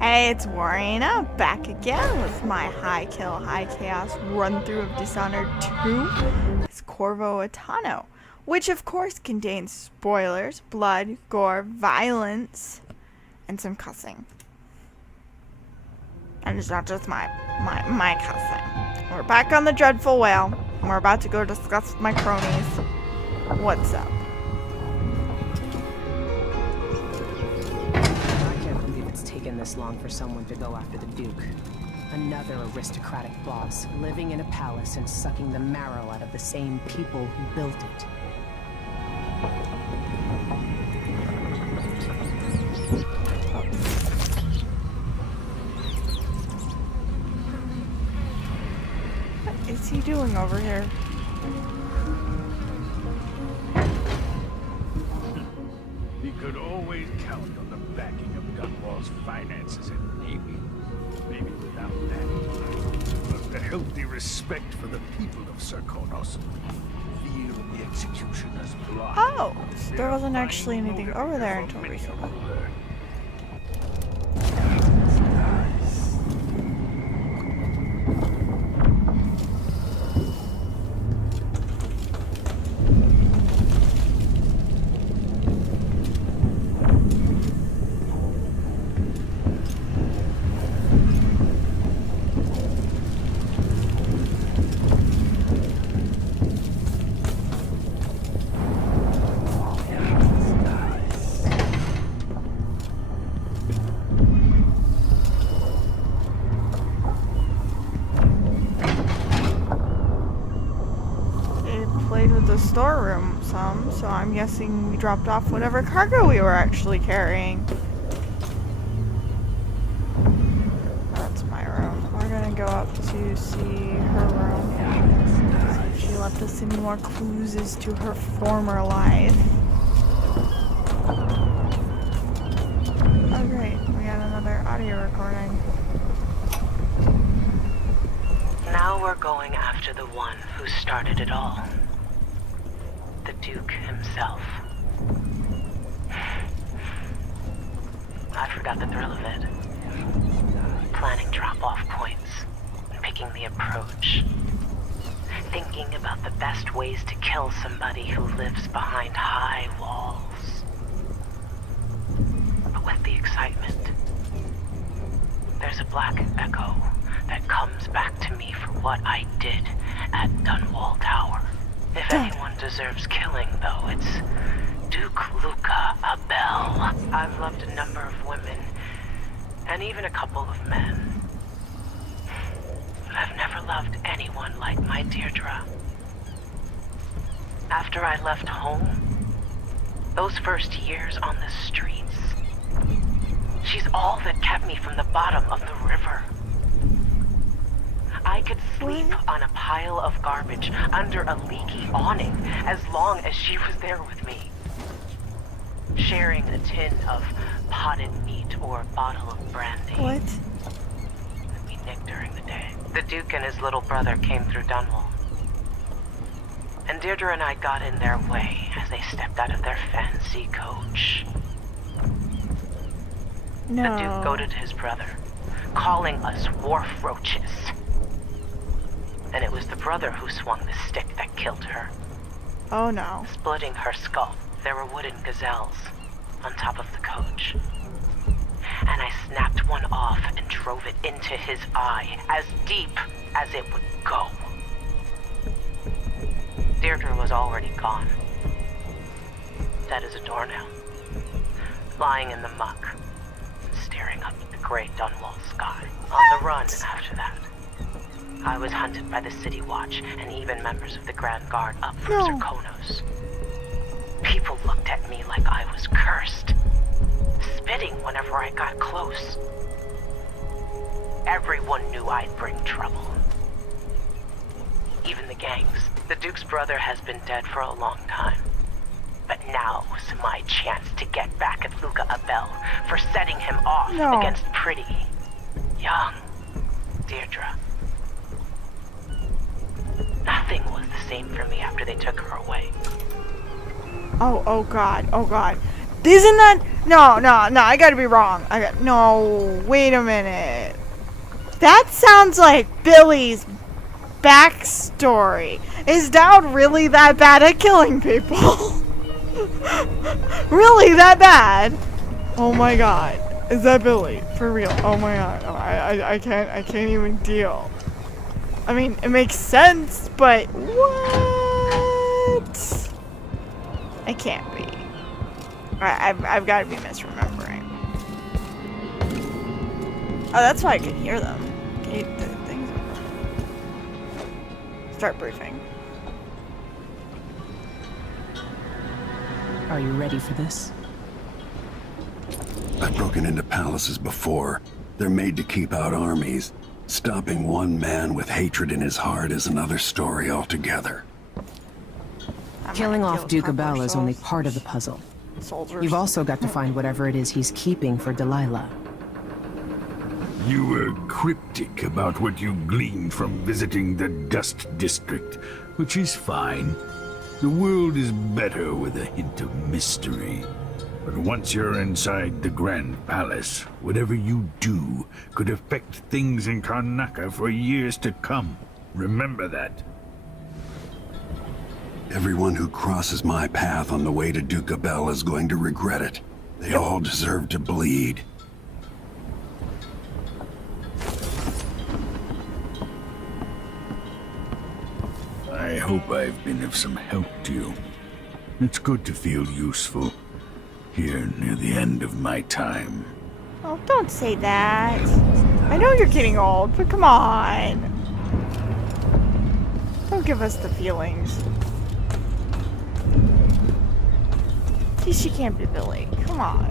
Hey, it's WaraAina, back again with my high kill, high chaos run through of Dishonored 2. It's Corvo Atano, which of course contains spoilers, blood, gore, violence, and some cussing. And it's not just my cussing. We're back on the Dreadful Whale, and we're about to go discuss with my cronies. What's up? Taken this long for someone to go after the Duke. Another aristocratic boss, living in a palace and sucking the marrow out of the same people who built it. What is he doing over here? He could always count on the backing of Dunwall's finances and maybe without that. But the healthy respect for the people of Serkonos. Feel the executioner's blood. Oh, so there wasn't actually anything over there until recently. Storeroom some, so I'm guessing we dropped off whatever cargo we were actually carrying. That's my room. We're gonna go up to see her room. See if she left us any more clues as to her former life. Oh great, we got another audio recording. Now we're going after the one who started it all. The Duke himself. I forgot the thrill of it. Planning drop-off points, and picking the approach. Thinking about the best ways to kill somebody who lives behind high walls. But with the excitement, there's a black echo that comes back to me for what I did at Dunwall Tower. If anyone deserves killing, though, it's Duke Luca Abel. I've loved a number of women, and even a couple of men. But I've never loved anyone like my Deirdre. After I left home, those first years on the streets, she's all that kept me from the bottom of the river. I could sleep on a pile of garbage under a leaky awning as long as she was there with me. Sharing a tin of potted meat or a bottle of brandy. What? That we nicked during the day. The Duke and his little brother came through Dunwall. And Deirdre and I got in their way as they stepped out of their fancy coach. No. The Duke goaded his brother, calling us wharf roaches. And it was the brother who swung the stick that killed her. Oh no. Splitting her skull, there were wooden gazelles on top of the coach. And I snapped one off and drove it into his eye, as deep as it would go. Deirdre was already gone. Dead as a doornail. Lying in the muck, staring up at the gray Dunwall sky. On the run after that. I was hunted by the City Watch and even members of the Grand Guard up from Serkonos. People looked at me like I was cursed, spitting whenever I got close. Everyone knew I'd bring trouble. Even the gangs. The Duke's brother has been dead for a long time. But now's my chance to get back at Luca Abel for setting him off against pretty, young Deirdre. Nothing was the same for me after they took her away. Oh god. Isn't that... No, no, no, I gotta be wrong. No, wait a minute. That sounds like Billy's backstory. Is Dowd really that bad at killing people? Really that bad? Oh my god. Is that Billy? For real? Oh my god. Oh, I can't even deal. I mean, it makes sense, but what? I can't be. I've got to be misremembering. Oh, that's why I could hear them. Okay, the things over. Start briefing. Are you ready for this? I've broken into palaces before. They're made to keep out armies. Stopping one man with hatred in his heart is another story altogether. Killing off Duke Abel is only part of the puzzle. Soldiers. You've also got to find whatever it is he's keeping for Delilah. You were cryptic about what you gleaned from visiting the Dust District, which is fine. The world is better with a hint of mystery. But once you're inside the Grand Palace, whatever you do could affect things in Karnaca for years to come. Remember that. Everyone who crosses my path on the way to Duke Abel is going to regret it. They all deserve to bleed. I hope I've been of some help to you. It's good to feel useful here near the end of my time. Oh, don't say that. I know you're getting old, but come on. Don't give us the feelings. She can't be Billy. Come on.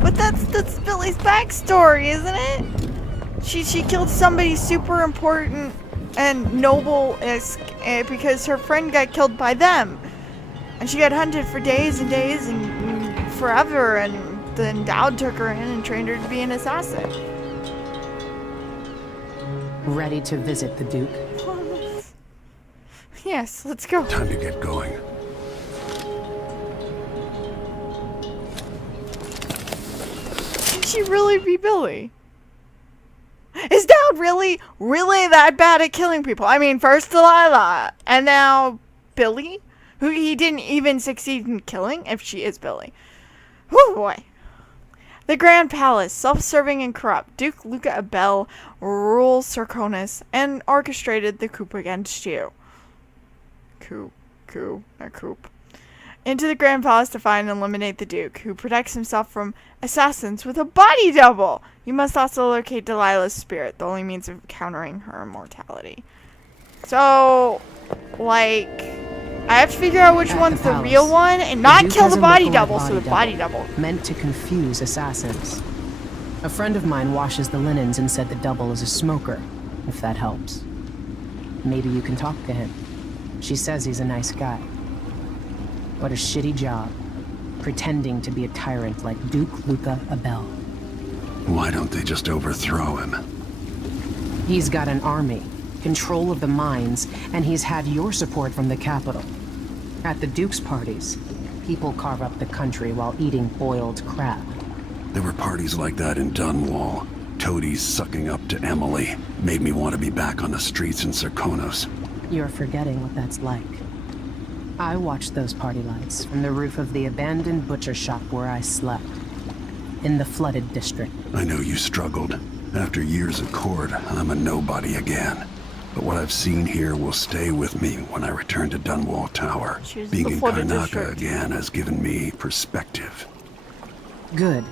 But that's Billy's backstory, isn't it? She killed somebody super important and noble because her friend got killed by them, and she got hunted for days and days and forever, and then Dowd took her in and trained her to be an assassin. Ready to visit the Duke? Yes, let's go. Time to get going. Can she really be Billy? Is Dowd really that bad at killing people? I mean, first Delilah, and now Billy, who he didn't even succeed in killing, if she is Billy. Whew, boy. The Grand Palace, self-serving and corrupt. Duke Luca Abel rules Serconis and orchestrated the coup against you. Not coup. Into the Grand Palace to find and eliminate the Duke, who protects himself from assassins with a body double. You must also locate Delilah's spirit, the only means of countering her immortality. So, like, I have to figure out which one's the real one and not kill the body double, so the body double. Meant to confuse assassins. A friend of mine washes the linens and said the double is a smoker, if that helps. Maybe you can talk to him. She says he's a nice guy. What a shitty job, pretending to be a tyrant like Duke Luca Abel. Why don't they just overthrow him? He's got an army, control of the mines, and he's had your support from the capital. At the Duke's parties, people carve up the country while eating boiled crab. There were parties like that in Dunwall. Toadies sucking up to Emily made me want to be back on the streets in Serconos. You're forgetting what that's like. I watched those party lights from the roof of the abandoned butcher shop where I slept. In the flooded district. I know you struggled. After years of court, I'm a nobody again. But what I've seen here will stay with me when I return to Dunwall Tower. Being in Karnaca again has given me perspective. Good.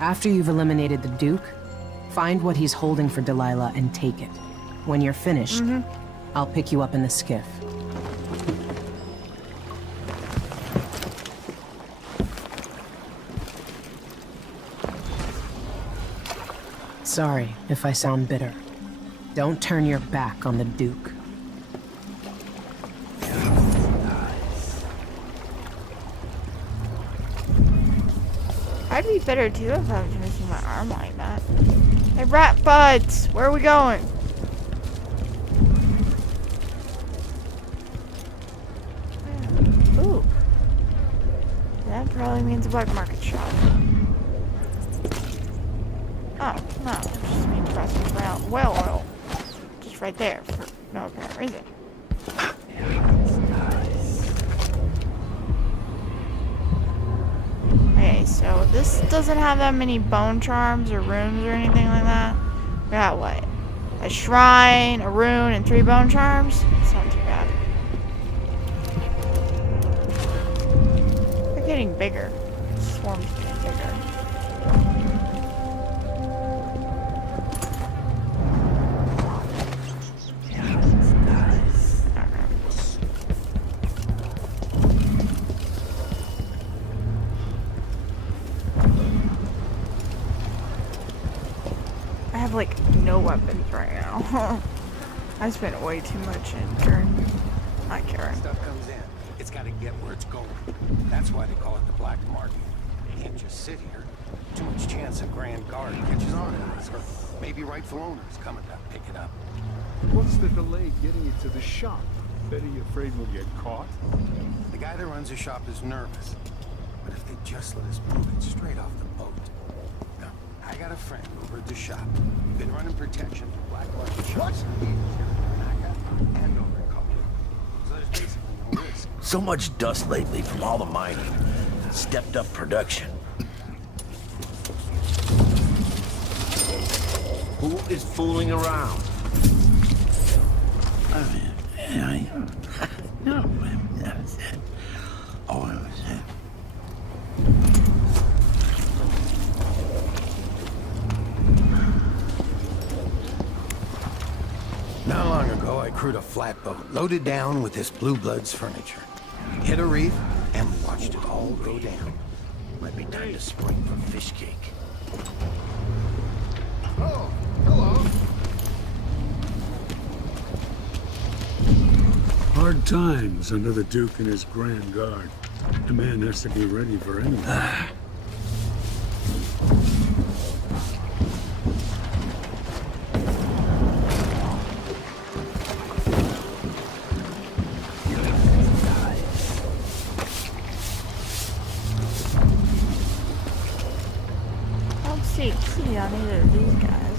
After you've eliminated the Duke, find what he's holding for Delilah and take it. When you're finished, I'll pick you up in the skiff. Sorry if I sound bitter. Don't turn your back on the Duke. I'd be bitter too if I was missing my arm like that. Hey, rat buds, where are we going? probably means a black market shop. Oh, no, it just means pressing whale oil. Just right there for no apparent reason. Okay, so this doesn't have that many bone charms or runes or anything like that. We got what? A shrine, a rune, and 3 bone charms? That's not too bad. They're getting bigger. The swarm's getting bigger. I have like no weapons right now. I spent way too much in Karen. Not Karen. Stuff comes in. It's got to get where it's going. That's why they call it the black market. You can't just sit here. Too much chance a Grand Guard catches on to us, or maybe rightful owners coming to pick it up. What's the delay getting it to the shop? Betty afraid we'll get caught? The guy that runs the shop is nervous. But if they just let us move it straight off the boat. Now, I got a friend over at the shop. Been running protection for black market shops. And over at Corvo. So there's basically no risk. So much dust lately from all the mining. Stepped up production. Who is fooling around? No, that was it. Oh, it was it. Not long ago, I crewed a flatboat loaded down with this Blue Bloods furniture. Hit a reef, and we watched it all go down. Might be time to spring for fish cake. Oh, hello. Hard times under the Duke and his Grand Guard. A man has to be ready for anything. I don't see a key on either of these guys.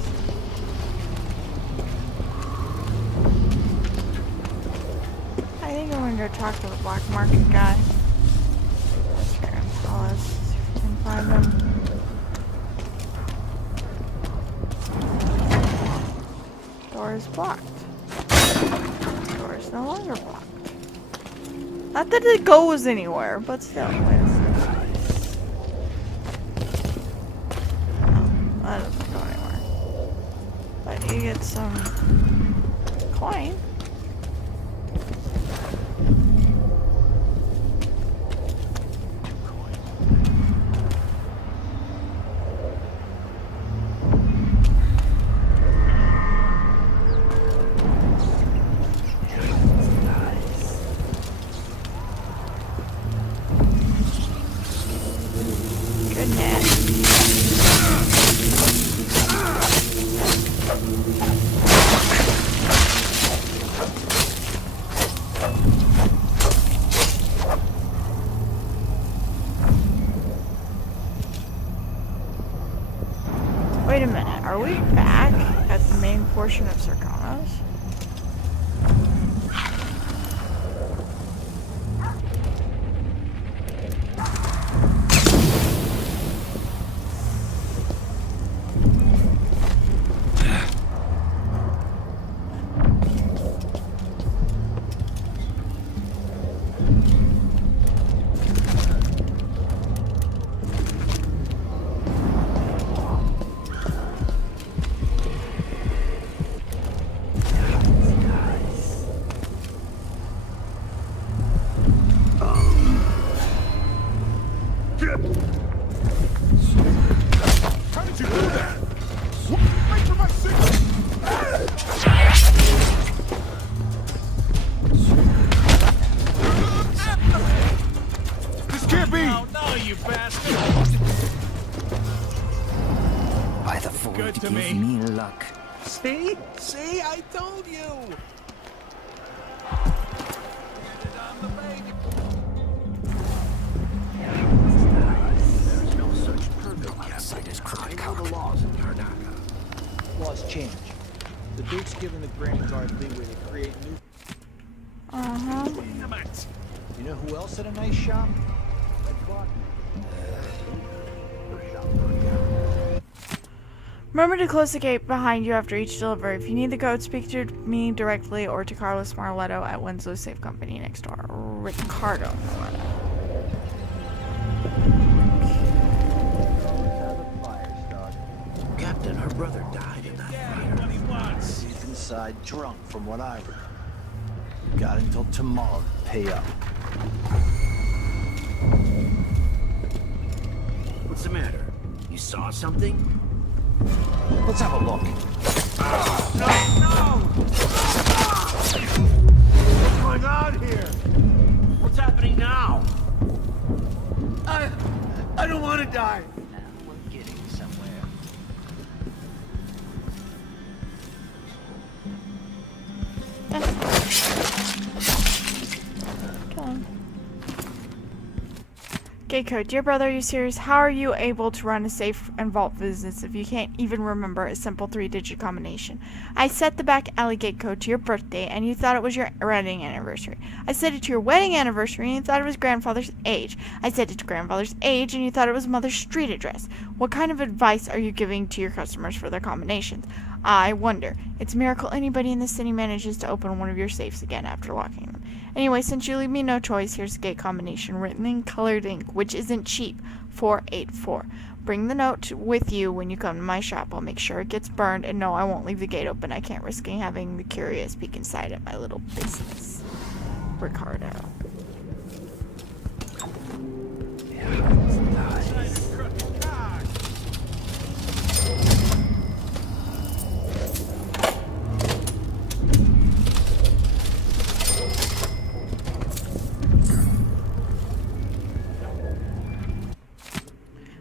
I think I'm gonna go talk to the black market guy. Let's try and tell us if we can find him. Door is blocked. Door is no longer blocked. Not that it goes anywhere, but still. Wait a second. That doesn't go anywhere. But you get some coin. Goodness. Wait a minute, are we back at the main portion of Sarkonos? How did you do that? Wait for my signal! This can't be! Oh, no, you bastard! By the Ford, Good to give me. me luck. See? See? I told you! Get it on the baby. Uh-huh. Damn it! You know who else had a nice shop? Red Clock. Their shop burned down. Remember to close the gate behind you after each delivery. If you need the code, speak to me directly or to Carlos Marletto at Winslow's Safe Company next door. Ricardo Marletto. Captain, her brother died in that fire. What he wants. He's inside drunk, from what I heard. Got until tomorrow to pay up. What's the matter? You saw something? Let's have a look. What's going on here? What's happening now? I don't want to die. Now we're getting somewhere. Gate code. Dear brother, are you serious? How are you able to run a safe and vault business if you can't even remember a simple 3-digit combination? I set the back alley gate code to your birthday and you thought it was your wedding anniversary. I set it to your wedding anniversary and you thought it was grandfather's age. I set it to grandfather's age and you thought it was mother's street address. What kind of advice are you giving to your customers for their combinations? I wonder. It's a miracle anybody in the city manages to open one of your safes again after locking them. Anyway, since you leave me no choice, here's the gate combination written in colored ink, which isn't cheap. 484. Bring the note with you when you come to my shop. I'll make sure it gets burned, and no, I won't leave the gate open. I can't risk having the curious peek inside at my little business. Ricardo.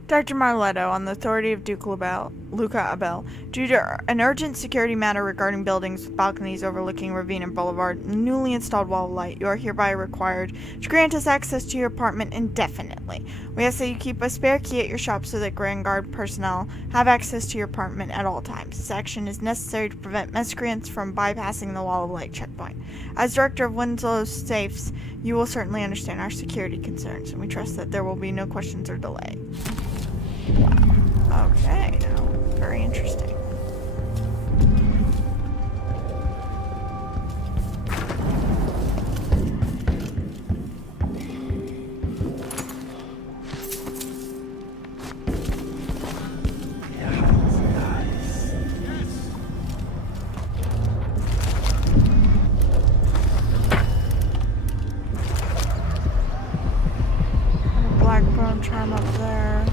Dr. Marletto, on the authority of Duke Luca Abel, due to an urgent security matter regarding buildings with balconies overlooking Ravine and Boulevard, newly installed wall of light, you are hereby required to grant us access to your apartment indefinitely. We ask that you keep a spare key at your shop so that Grand Guard personnel have access to your apartment at all times. This action is necessary to prevent miscreants from bypassing the wall of light checkpoint. As director of Winslow's safes, you will certainly understand our security concerns, and we trust that there will be no questions or delay. Wow. Okay. Very interesting. Black bone charm up there.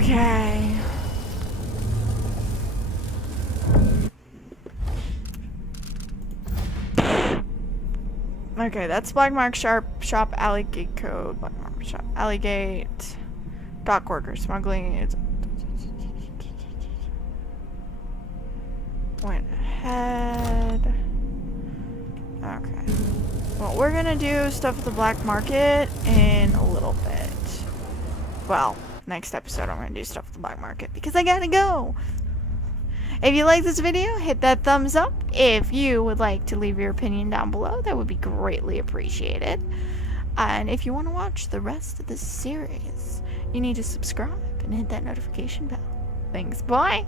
Okay. Okay, that's Black Mark Shop Alley Gate Code. Black Mark Shop Alley Gate. Dock worker smuggling. It's went ahead. Okay. Well, we're gonna do stuff at the black market in a little bit. Well, next episode I'm gonna do stuff at the black market because I gotta go. If you like this video, hit that thumbs up. If you would like to leave your opinion down below, that would be greatly appreciated. And if you want to watch the rest of this series, you need to subscribe and hit that notification bell. Thanks, bye.